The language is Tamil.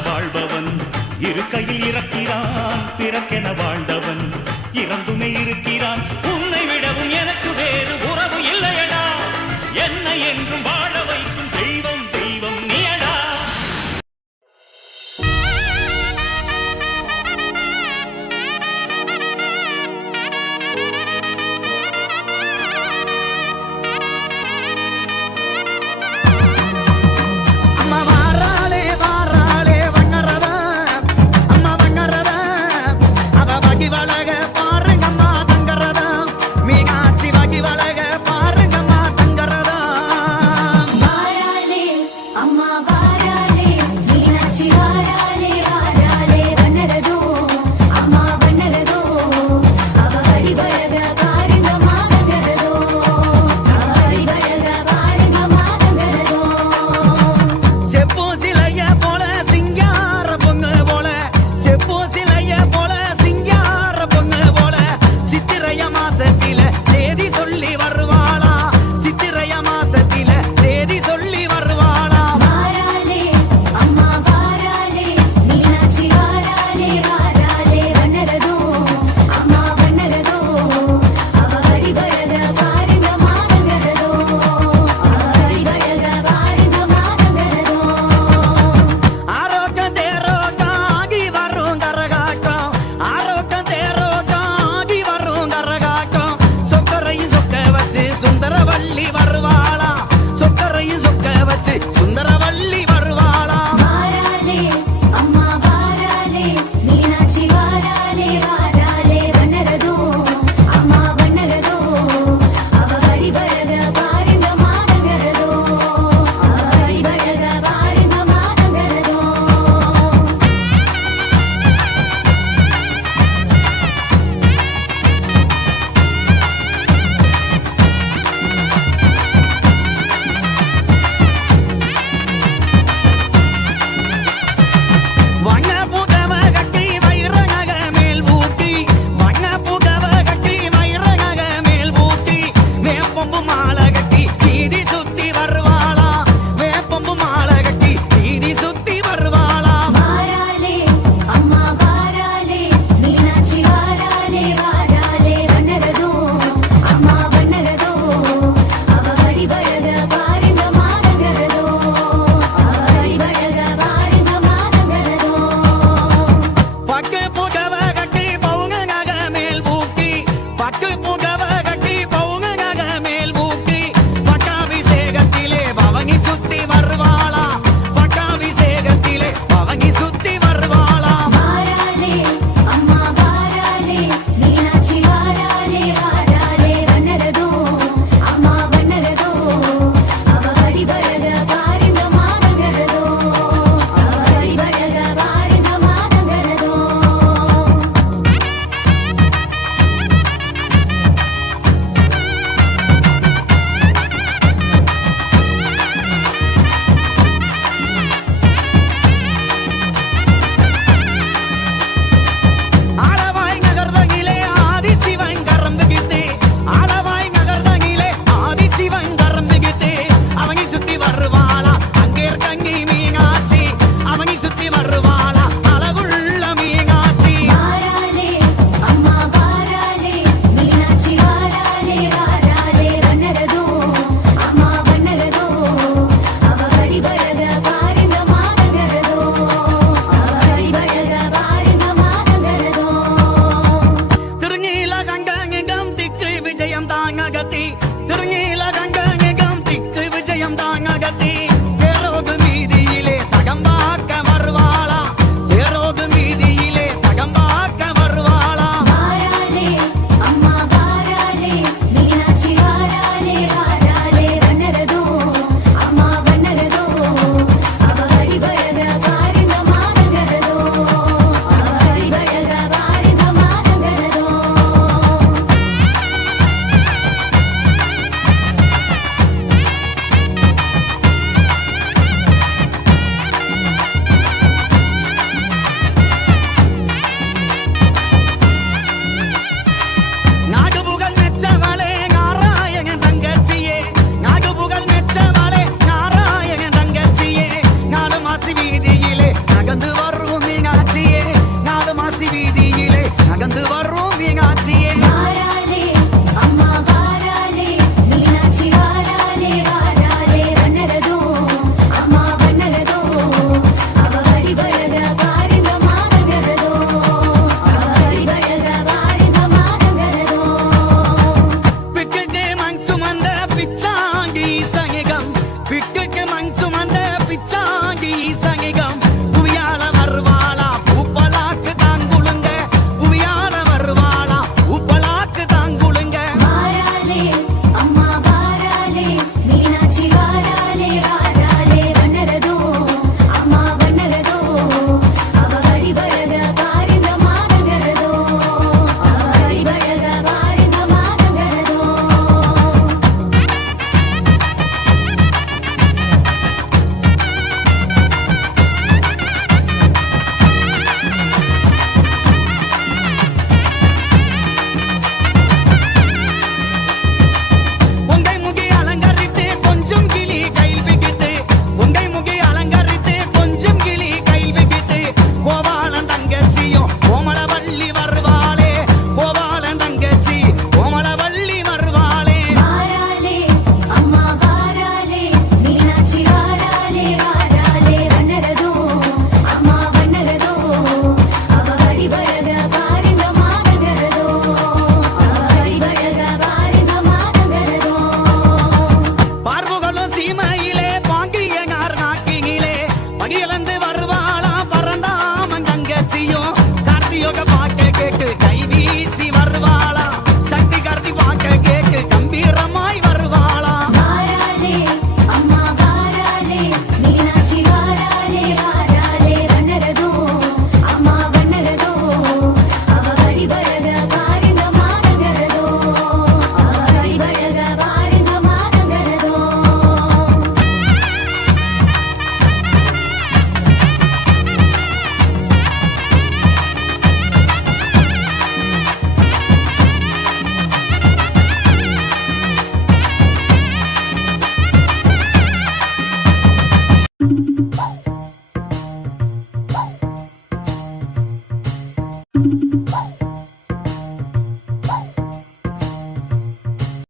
வாழ்பவன் இருக்கையில் இறக்கிறான் பிறக்கென வாழ்ந்தவன்.